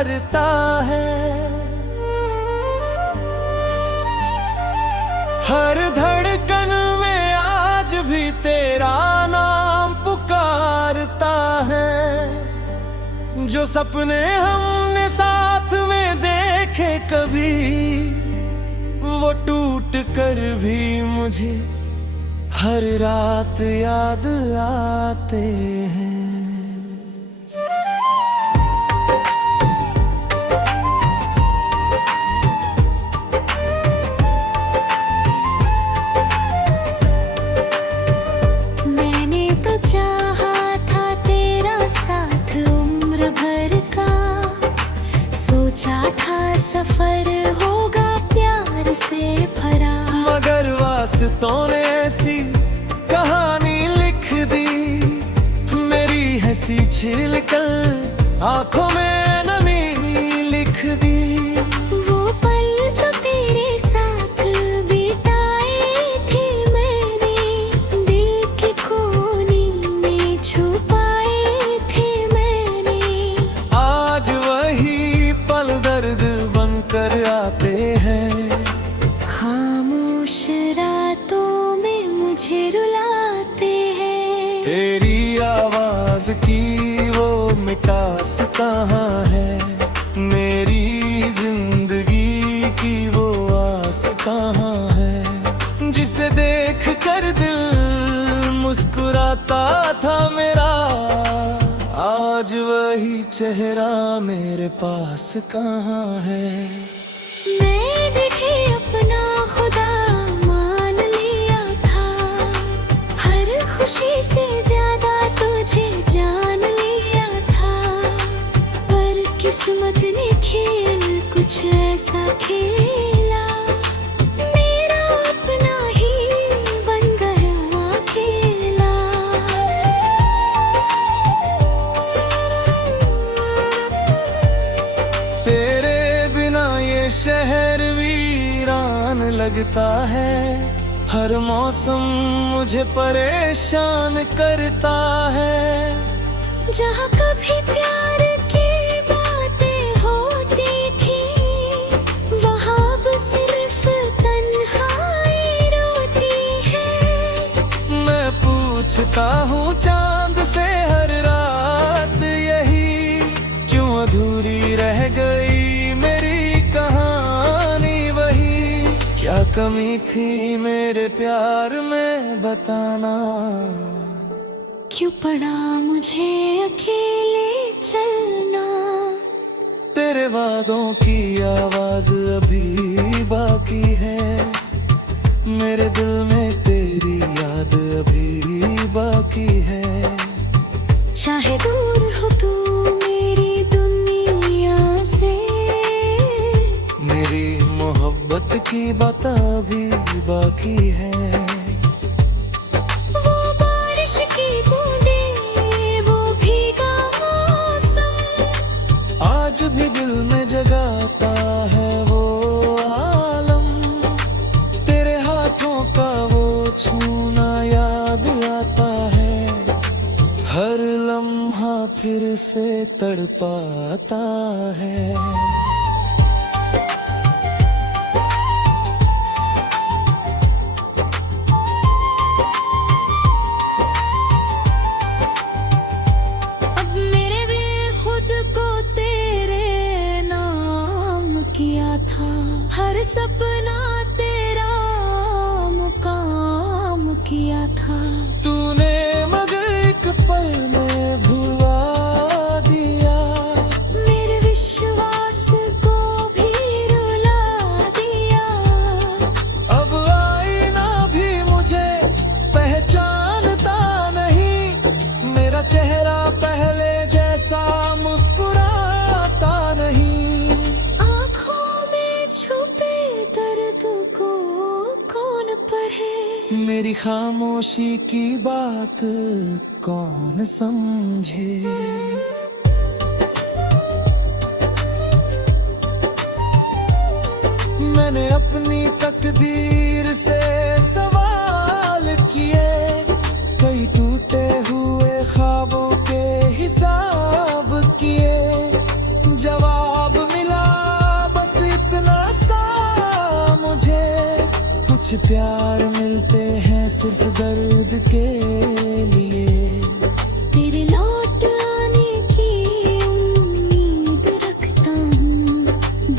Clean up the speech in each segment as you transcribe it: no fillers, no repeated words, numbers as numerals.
करता है। हर धड़कन में आज भी तेरा नाम पुकारता है। जो सपने हमने साथ में देखे कभी, वो टूट कर भी मुझे हर रात याद आते हैं। मैंने तो चाहा था तेरा साथ उम्र भर का, सोचा था सफर होगा प्यार से भरा, मगर वास्तों ने ऐसी कहानी लिख दी, मेरी हंसी छिल कर आंखों में नमी लिख दी। वो पल जो तेरे साथ बिताए थे मैंने, दिल के कोने में छुपाए थे मैंने, आज वही पल दर्द बनकर आते हैं। खामोश रातों में मुझे रुलाते हैं। तेरी आवाज की वो मिठास कहाँ है, मेरी जिंदगी की वो आस कहाँ है, जिसे देख कर दिल मुस्कुराता था मेरा, आज वही चेहरा मेरे पास कहाँ है। मैंने भी अपना खुदा मान लिया था, हर खुशी से ज्यादा तुझे जान लिया था, पर किस्मत ने खेल कुछ ऐसा खेला, मेरा अपना ही बन गया अकेला। तेरे बिना ये शहर वीरान लगता है, हर मौसम मुझे परेशान करता है। जहाँ कभी प्यार की बातें होती थी, वहाँ अब सिर्फ तन्हाई रोती है। मैं पूछता हूँ चांद से हर रात यही, क्यों अधूरी रह गई मेरी कहानी वही, क्या कमी थी मेरे प्यार में बताना, क्यों पड़ा मुझे अकेले चलना। तेरे वादों की आवाज अभी बाकी है, मेरे दिल में तेरी याद अभी बाकी है। चाहे दूर हो तू मेरी दुनिया से, मेरी मोहब्बत की बात अभी बाकी है। वो बारिश की बूंदें, वो भीगा मौसम, आज भी दिल में जगाता है वो आलम, तेरे हाथों का वो छूना याद आता है, हर लम्हा फिर से तड़पाता है। अब मेरे भी खुद को तेरे नाम किया था, हर सपना तेरा मुकाम किया था, तूने मगर एक पल में भुला दिया, मेरे विश्वास को भी रुला दिया। अब आईना भी मुझे पहचानता नहीं, मेरा चेहरा पहले जैसा मुस्कुराता नहीं, आँखों में छुपे दर्द को कौन पढ़े, मेरी खामोशी की बात कौन समझे। मैंने अपनी तकदीर से सवाल किए, कई टूटे हुए ख्वाबों के हिसाब किए, जवाब कुछ प्यार मिलते हैं सिर्फ दर्द के लिए। तेरे लौट आने की उम्मीद रखता हूँ,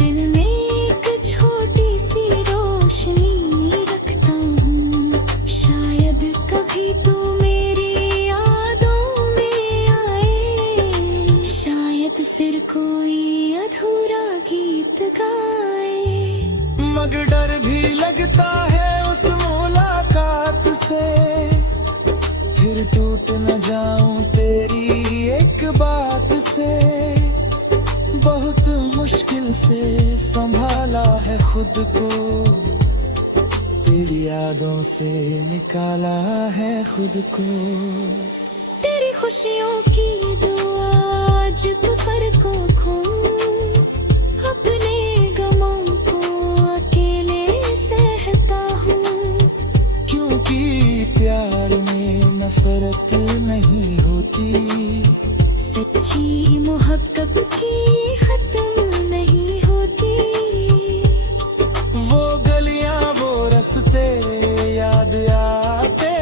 दिल में एक छोटी सी रोशनी रखता हूँ। शायद कभी तू मेरी यादों में आए, शायद फिर कोई अधूरा गीत गाए। मगर डर भी लगता है उस मुलाकात से, फिर टूट न जाऊं तेरी एक बात से। बहुत मुश्किल से संभाला है खुद को, तेरी यादों से निकाला है खुद को। तेरी खुशियों की दुआ आज पर को खो, अपने गमों को अकेले सहता हूँ। क्योंकि प्यार में नफरत नहीं होती, सच्ची मोहब्बत की खत्म नहीं होती। वो गलियां वो रास्ते याद आते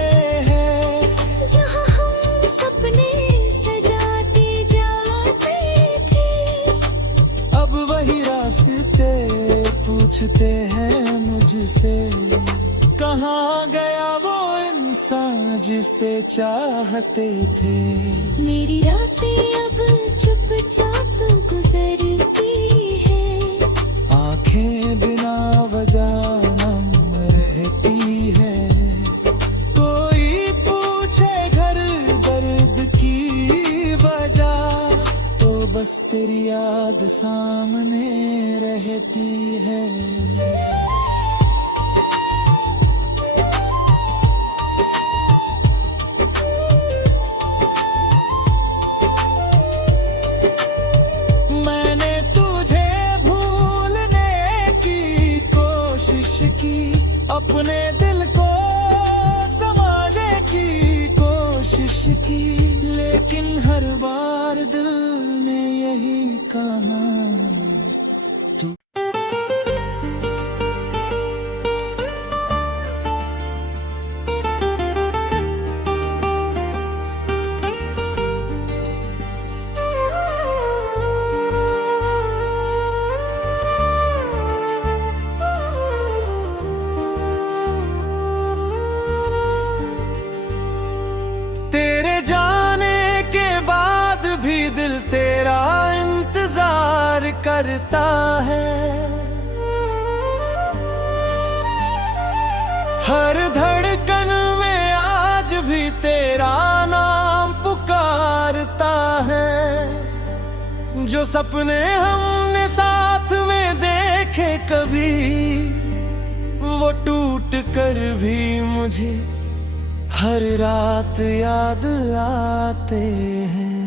हैं, जहाँ हम सपने सजाते जाते थे। अब वही रास्ते पूछते हैं मुझसे, कहाँ गया वो इंसान जिसे चाहते थे। मेरी रातें अब चुपचाप गुजरती है, आंखें बिना वजह नम रहती है। कोई पूछे घर दर्द की वजह, तो बस तेरी याद सामने रहती है। मैंने तुझे भूलने की कोशिश की, अपने दिल को समझने की कोशिश की, लेकिन हर बार दिल ने यही कहा तू। तेरे जाने के बाद भी दिल तेरा इंतजार करता है। हर धड़कन में आज भी तेरा नाम पुकारता है। जो सपने हमने साथ में देखे कभी, वो टूट कर भी मुझे हर रात याद आते हैं।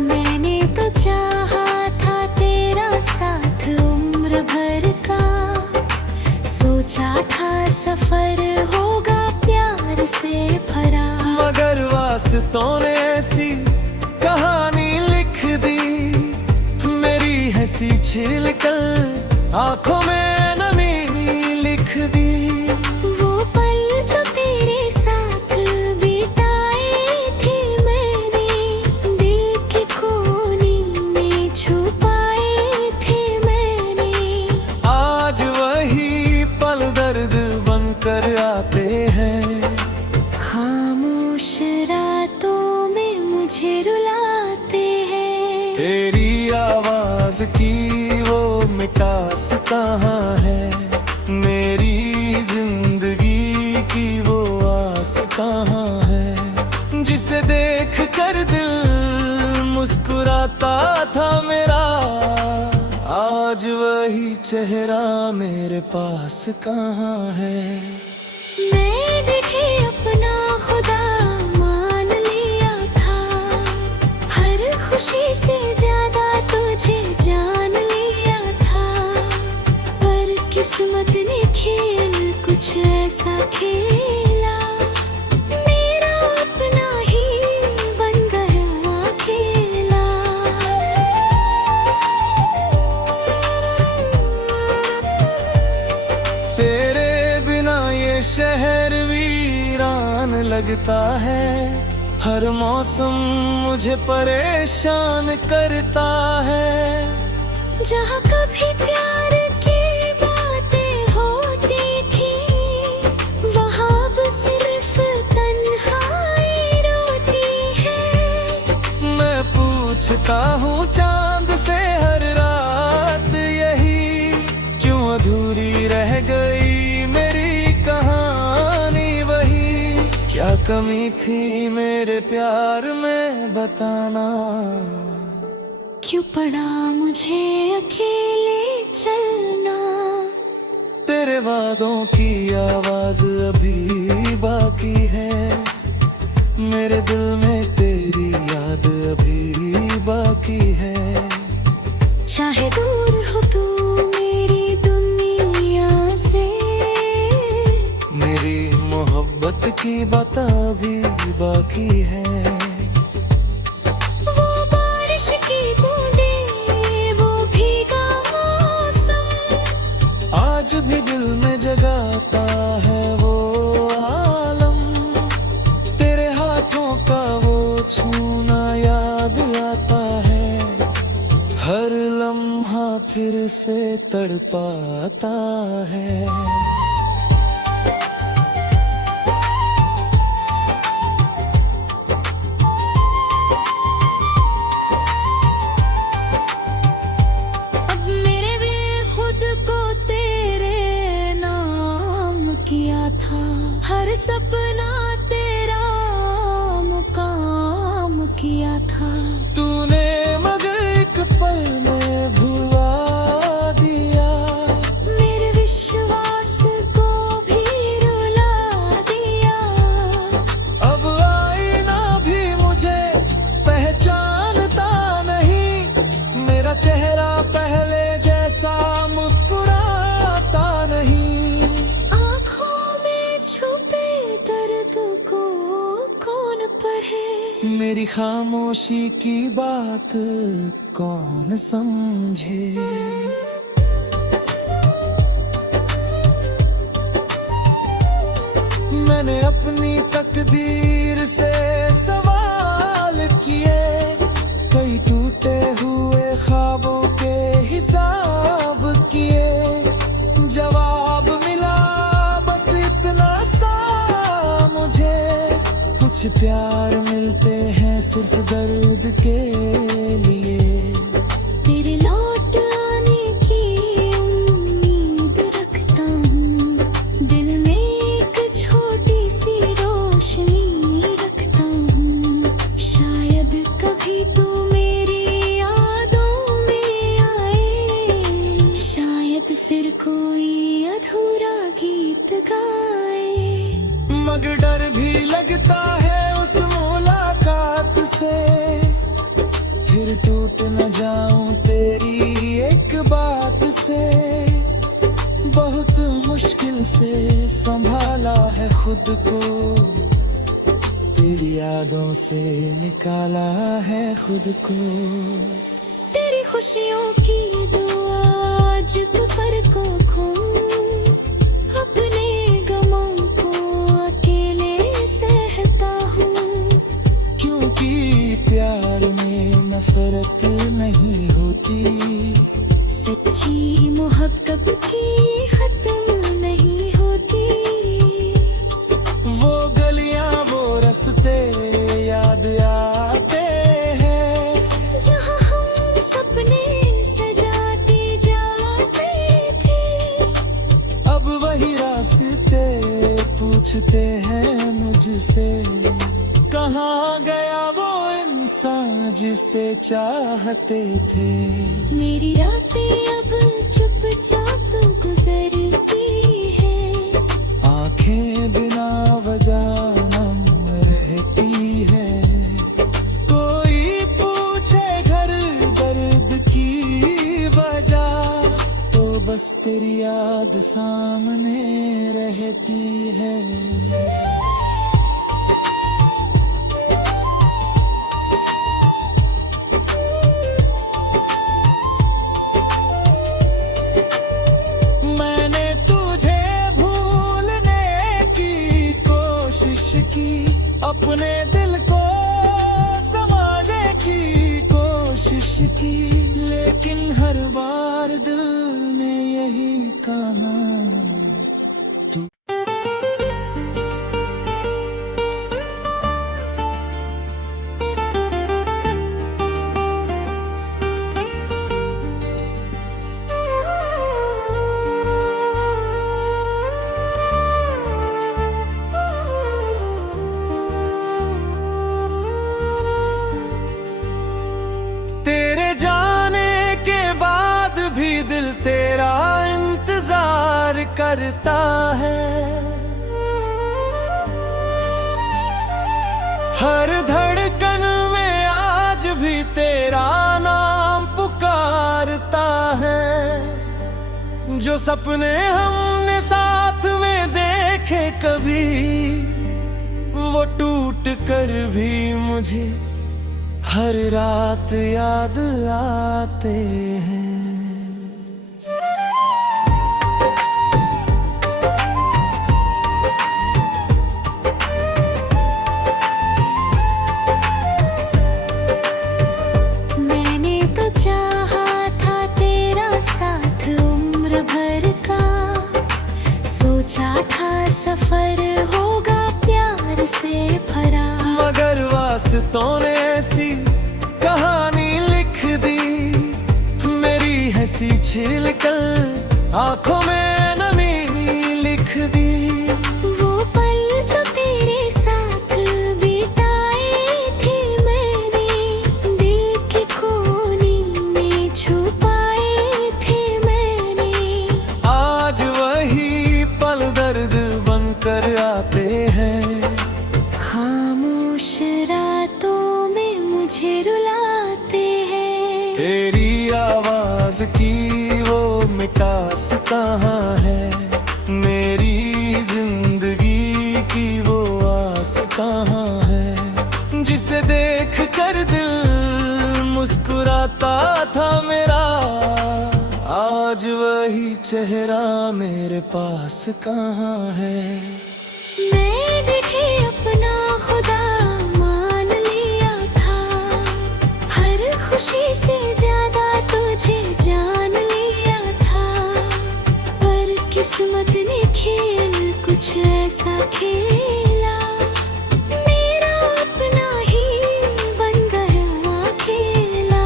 मैंने तो चाहा था तेरा साथ उम्र भर का, सोचा था सफर होगा प्यार से भरा। मगर वास्तों ने ऐसी कहानी लिख दी, मेरी हंसी छिल कर आंखों में नमी लिख दी। वो पल जो तेरे साथ बिताए थे मैंने, दिल के कोने में छुपाए थे मैंने। आज वही पल दर्द बनकर आते हैं। खामोश रातों में मुझे रुलाते हैं। तेरी आवाज की वो मिठास कहाँ है, मेरी जिंदगी की वो आस कहाँ है। जिसे देख कर दिल मुस्कुराता था मेरा, आज वही चेहरा मेरे पास कहाँ है। मैंने भी अपना खुदा मान लिया था, हर खुशी से ज्यादा तुझे जान लिया था। पर किस्मत ने खेल कुछ ऐसा खेला, मेरा लगता है, हर मौसम मुझे परेशान करता है। जहाँ कभी प्यार की बातें होती थी, वहाँ अब सिर्फ तन्हाई रोती है। मैं पूछता हूँ चांद से हर रात यही, क्यों अधूरी रह गई मेरी कहानी वही। क्या कमी थी मेरे प्यार में बताना, क्यों पड़ा मुझे अकेले चलना। तेरे वादों की आवाज अभी बाकी है, मेरे दिल में तेरी याद अभी बाकी है। चाहे दूर हो तू मेरी दुनिया से, मेरी मोहब्बत की बात अभी बाकी है। वो बारिश की बूंदें, वो भीगा मौसम, आज भी दिल में जगाता है वो आलम। तेरे हाथों का वो छूना याद आता है, हर लम्हा फिर से तड़पाता है। अब मेरे भी खुद को तेरे नाम किया था, हर सपना तेरा मुकाम किया था। तूने मगर एक पल में भुला दिया, मेरे विश्वास को भी रुला दिया। अब आईना भी मुझे पहचानता नहीं, मेरा चेहरा पहले जैसा मुस्कुराता नहीं। आँखों में छुपे दर्द को कौन पढ़े, मेरी खामोशी की बात कौन समझे। मैंने अपनी तकदीर से सवाल किए, कई टूटे हुए ख्वाबों के हिसाब किए। जवाब मिला बस इतना सा मुझे, कुछ प्यार मिलते हैं सिर्फ दर्द के लिए। तेरे लौट आने की उम्मीद रखता हूँ, दिल में एक छोटी सी रोशनी रखता हूँ। शायद कभी तू मेरी यादों में आए, शायद फिर कोई अधूरा गीत गाए। मगर डर भी लगता है उस मुलाकात से, फिर टूट न जाऊं तेरी एक बात से। बहुत मुश्किल से संभाला है खुद को, तेरी यादों से निकाला है खुद को। तेरी खुशियों की दुआ आज पर को खो, अपने गमों को अकेले सहता हूँ। क्योंकि प्यार में नफरत नहीं होती, सच्ची मोहब्बत की खत्म नहीं होती। वो गलियां वो रास्ते याद आते हैं, जहाँ हम सपने सजाते जाते थे। अब वही रास्ते पूछते हैं मुझसे, कहाँ गया वो इंसान जिसे चाहते थे। मेरी रातें अब चुपचाप गुजरती है, आंखें बिना वजह नम रहती है। कोई पूछे घर दर्द की वजह, तो बस तेरी याद सामने रहती है। मैंने तुझे भूलने की कोशिश की, अपने दिल को समझने की कोशिश की, लेकिन हर बार दिल ने यही कहा तू। तेरे जाने के बाद भी दिल तेरा इंतजार करता है, हर धड़कन में आज भी तेरा नाम पुकारता है। जो सपने हमने साथ में देखे कभी, वो टूट कर भी मुझे हर रात याद आते हैं। मैंने तो चाहा था तेरा साथ उम्र भर का, सोचा था सफर होगा प्यार से भरा, मगर वास्तों ने ऐसी कहानी लिख दी, मेरी हंसी छिलकर आंखों में नमी लिख दी। वो पल जो तेरे साथ बिताए थे मैंने, दिल के कोने में छुपाए थे मैंने, आज वही पल दर्द बनकर आते हैं। खामोश रातों में मुझे रुलाते हैं। तेरी आवाज की वो मिठास कहाँ है, मेरी जिंदगी की वो आस कहाँ है, जिसे देख कर दिल मुस्कुराता था मेरा, आज वही चेहरा मेरे पास कहाँ है। मैंने भी अपना खुदा मान लिया था, हर खुशी से ज्यादा तुझे जान लिया था, पर किस्मत ने खेल कुछ ऐसा खेला, मेरा अपना ही बन गया अकेला।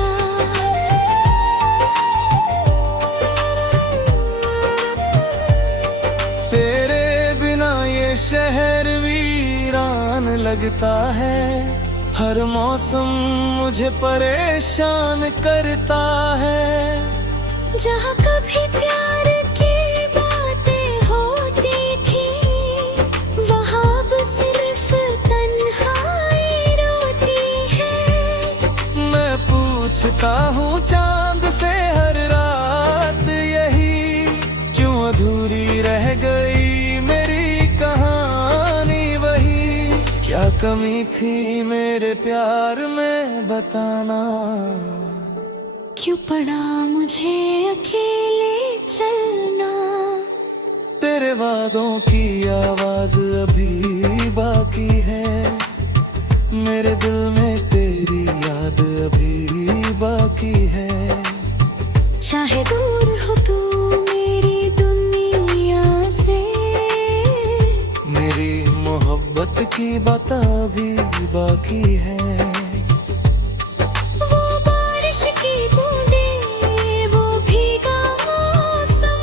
तेरे बिना ये शहर वीरान लगता है, हर मौसम मुझे परेशान करता है। जहाँ कभी प्यार की बातें होती थी, वहाँ अब सिर्फ तन्हाई रोती है। मैं पूछता हूँ चांद से हर रात यही, क्यों अधूरी रह गई मेरी कहानी वही, क्या कमी थी मेरे प्यार में बताना, क्यों पड़ा मुझे अकेले चलना। तेरे वादों की आवाज अभी बाकी है, मेरे दिल में तेरी याद अभी बाकी है। चाहे दूर हो तू मेरी दुनिया से, मेरी मोहब्बत की बात अभी बाकी है। वो बारिश की बूंदें, वो भीगा मौसम,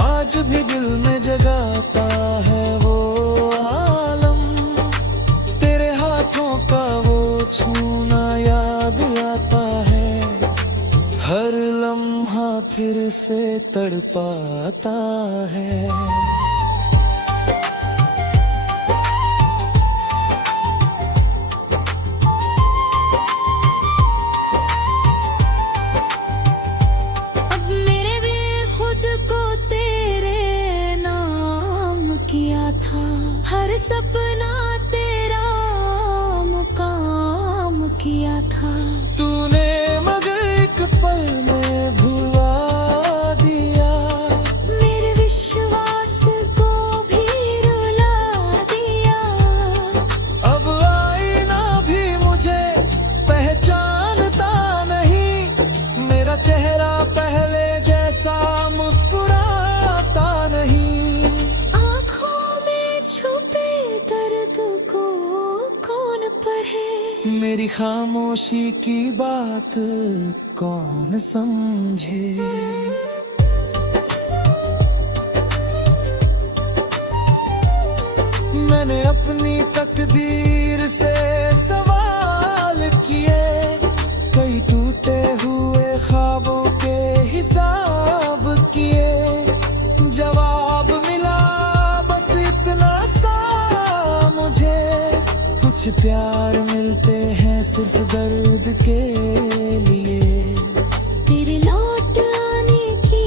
आज भी दिल में जगाता है वो आलम, तेरे हाथों का वो छूना याद आता है, हर लम्हा फिर से तड़पाता है। अब मेरे भी खुद को तेरे नाम किया था, हर सपना तेरा मुकाम किया था। तूने मगर एक पल में भुला दिया, मेरे विश्वास को भी रुला दिया। अब मेरी खामोशी की बात कौन समझे। मैंने अपनी तकदीर से सवाल किए, कई टूटे हुए ख्वाबों के हिसाब किए। जवाब मिला बस इतना सा मुझे, कुछ प्यार मिलते हैं सिर्फ दर्द के लिए। तेरे लौट आने की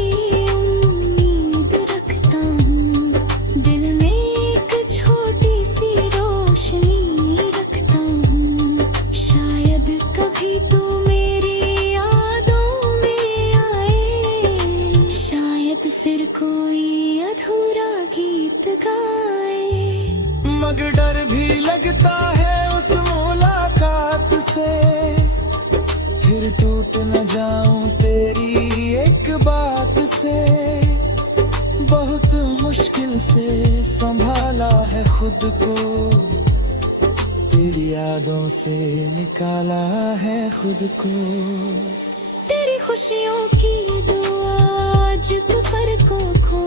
उम्मीद रखता हूँ, दिल में एक छोटी सी रोशनी रखता हूँ। शायद कभी तू मेरी यादों में आए, शायद फिर कोई अधूरा गीत गाए। मगर डर भी लगता है उस मुलाकात से, फिर टूट न जाऊं तेरी एक बात से। बहुत मुश्किल से संभाला है खुद को, तेरी यादों से निकाला है खुद को। तेरी खुशियों की दुआ आज पर को खो,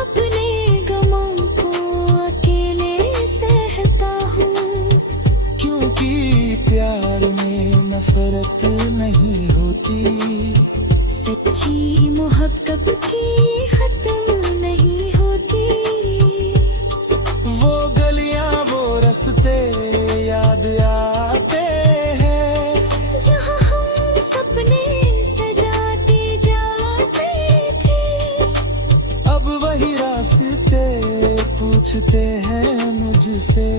अपने गमों को अकेले सहता हूँ। क्योंकि प्यार में नफरत नहीं होती, सच्ची मोहब्बत की खत्म नहीं होती। वो गलियां वो रास्ते याद आते हैं, जहाँ हम सपने सजाते जाते थे। अब वही रास्ते पूछते हैं मुझसे,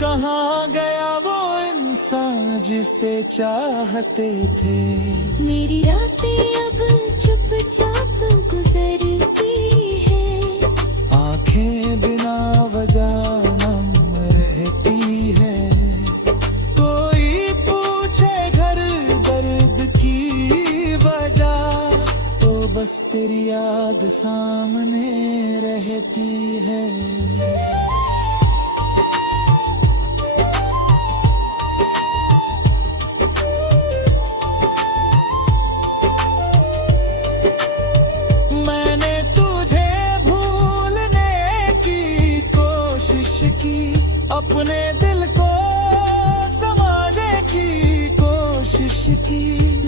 कहाँ गया वो इंसान जिसे चाहते थे। मेरी रातें अब चुपचाप गुजरती है, आंखें बिना वजह नम रहती है। कोई पूछे घर दर्द की वजह, तो बस तेरी याद सामने रहती है। मैंने तुझे भूलने की कोशिश की, अपने दिल को समझने की कोशिश की,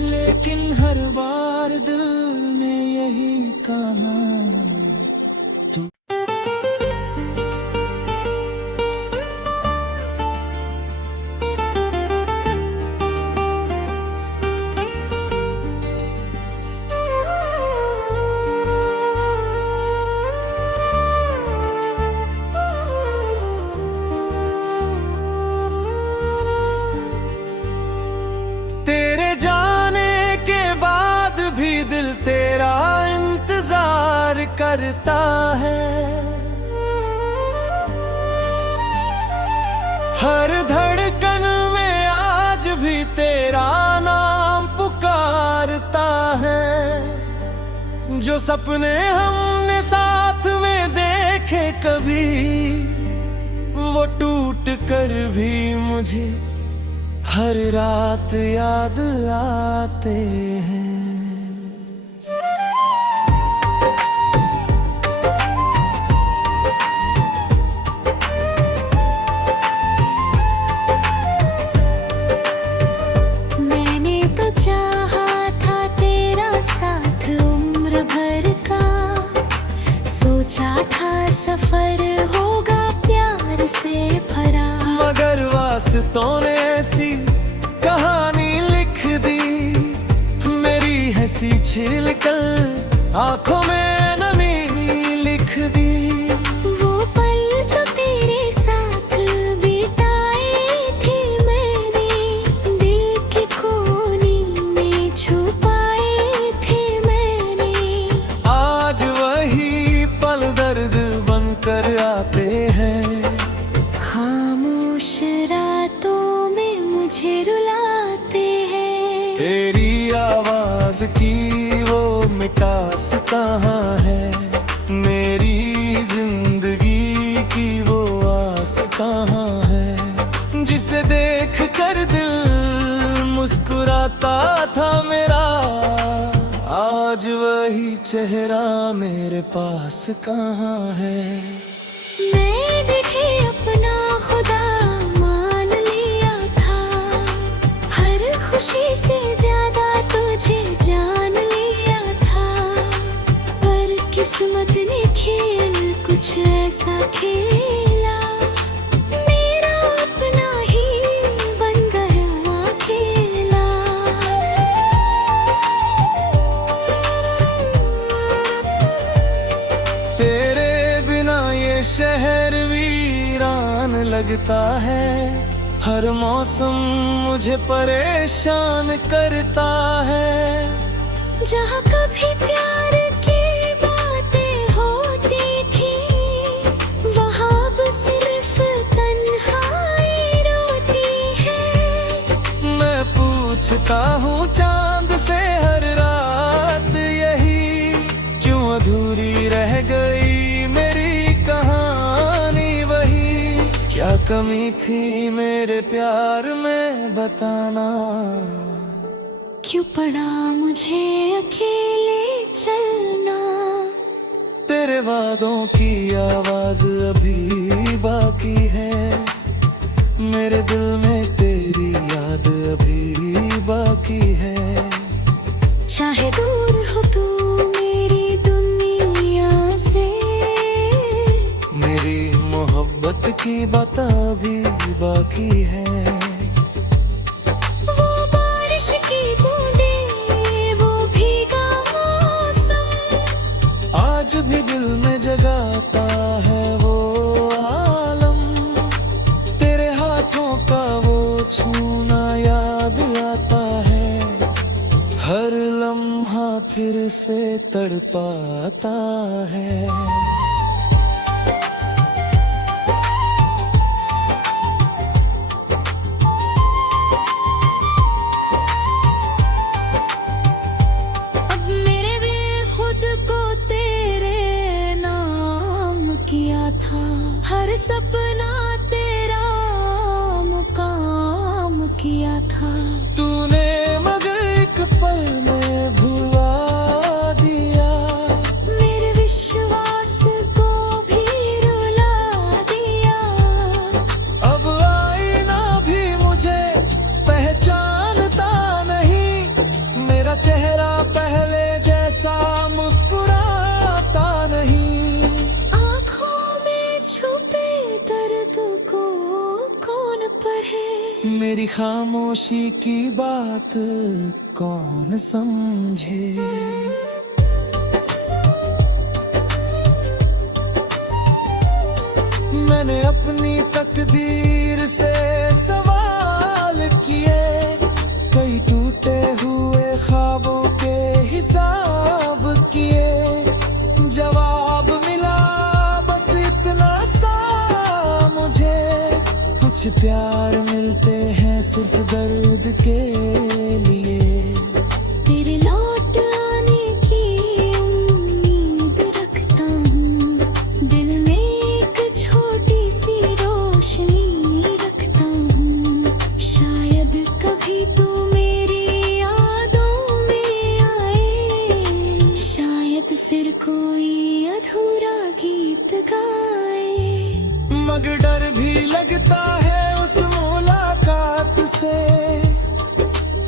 लेकिन हर बार दिल ने यही कहा तू। तेरे जाने के बाद भी दिल तेरा इंतजार करता है। हर धड़कन में आज भी तेरा नाम पुकारता है। जो सपने हमने साथ में देखे कभी, वो टूट कर भी मुझे हर रात याद आते हैं। मैंने तो चाहा था तेरा साथ उम्र भर का, सोचा था सफर होगा प्यार से भरा। मगर वास्तों ने ऐसी कहानी लिख दी, मेरी हंसी छिल कर आंखों में नमी लिख दी। वो पल जो तेरे साथ बिताए थे मैंने, दिल के कोने में छुपाए थे मैंने। आज वही पल दर्द बनकर आते हैं, खामोश रातों में मुझे रुलाते हैं। तेरी आवाज की वो मिठास कहाँ है, मेरी जिंदगी की वो आस कहाँ है, जिसे मुस्कुराता था मेरा, आज वही चेहरा मेरे पास कहाँ है। मैं देखे अपना खुदा मान लिया था, हर खुशी से ज्यादा तुझे जान लिया था, पर किस्मत ने खेल कुछ ऐसा खेला, मेरा अपना ही बन गया खेला। तेरे बिना ये शहर वीरान लगता है, हर मौसम मुझे परेशान करता है। जहाँ कभी प्यार की बातें होती थी, वहाँ अब सिर्फ तन्हाई रोती है। मैं पूछता हूँ चांद से हर रात यही, क्यों अधूरी रह गई मेरी कहानी वही। क्या कमी थी मेरे प्यार में बताना, क्यों पड़ा मुझे अकेले चलना। तेरे वादों की आवाज अभी बाकी है, मेरे दिल में तेरी याद अभी बाकी है। चाहे दूर हो तू मेरी दुनिया से, मेरी मोहब्बत की बात अभी बाकी है। वो बारिश की बूंदें, वो भीगा मौसम, आज भी दिल में जगाता है वो आलम। तेरे हाथों का वो छूना याद आता है, हर लम्हा फिर से तड़पाता है। अब मेरे भी खुद को तेरे नाम किया था, हर सपना तेरा मुकाम किया था। तूने मगर एक पल में भुला दिया, मेरे विश्वास को भी रुला दिया। अब आईना भी मुझे पहचानता नहीं, मेरा चेहरा पहले जैसा मुस्कुराता नहीं। आँखों में छुपे दर्द को कौन पढ़े, मेरी खामोशी की बात कौन समझे। मैंने अपनी तकदीर से सवाल किए, कई टूटे हुए ख्वाबों के हिसाब किए। जवाब मिला बस इतना सा मुझे, कुछ प्यार मिलते हैं सिर्फ दर्द के लिए। तेरे लौट आने की उम्मीद रखता हूँ, दिल में एक छोटी सी रोशनी रखता हूँ। शायद कभी तू मेरी यादों में आए, शायद फिर कोई अधूरा गीत गाए। मगर डर भी लगता है उस मुलाकात से,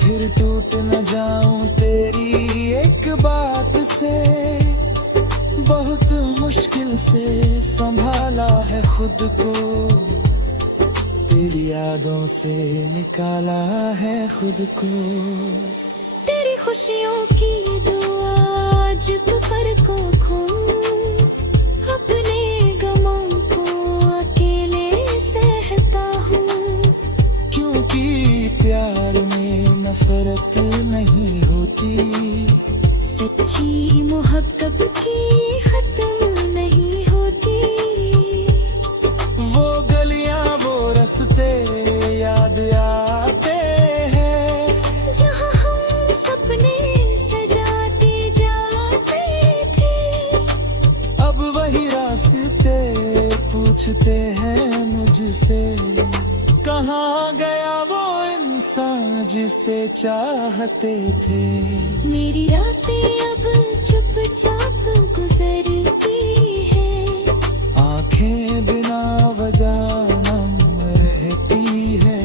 फिर टूट न जाऊं तेरी एक बात से। बहुत मुश्किल से संभाला है खुद को, तेरी यादों से निकाला है खुद को। तेरी खुशियों की दुआ आज पर को खो, अपने गमों को अकेले सहता हूँ। क्योंकि प्यार में नफरत नहीं होती, सच्ची मोहब्बत की खत्म नहीं होती। वो गलियां वो रास्ते याद आते हैं, जहाँ हम सपने सजाते जाते थे। अब वही रास्ते पूछते हैं मुझसे, कहाँ गया वो इंसान। सा जिसे चाहते थे। मेरी रातें अब चुपचाप गुजरती है, आंखें बिना वजह नम रहती है।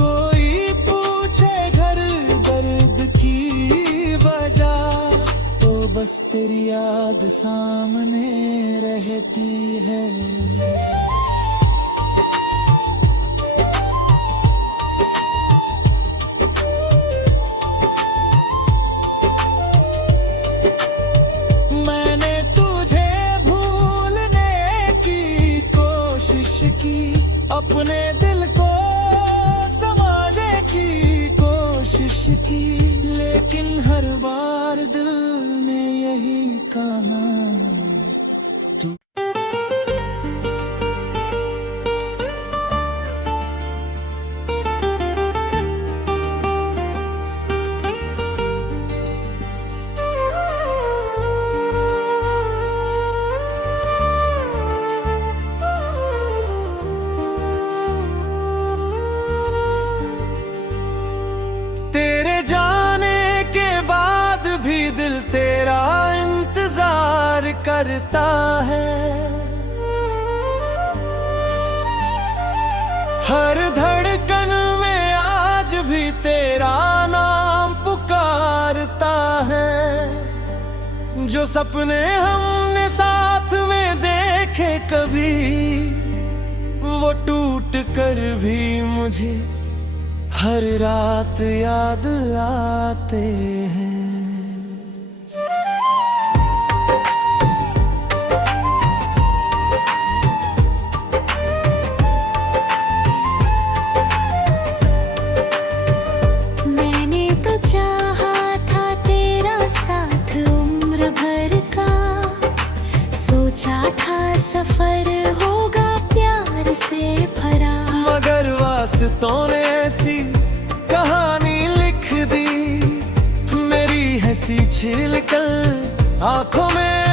कोई पूछे घर दर्द की वजह, तो बस तेरी याद सामने रहती है। मैंने तुझे भूलने की कोशिश की, अपने दिल को समझने की कोशिश की, लेकिन हर बार दिल ने यही कहा तू। तेरे जाने के बाद भी दिल तेरा इंतजार करता है। हर धड़कन में आज भी तेरा नाम पुकारता है। जो सपने हमने साथ में देखे कभी, वो टूट कर भी मुझे हर रात याद आते हैं। मैंने तो चाहा था तेरा साथ उम्र भर का, सोचा था सफर होगा प्यार से भरा, मगर वास्तों ने ऐसी कहानी लिख दी, मेरी हंसी छिलकर आंखों में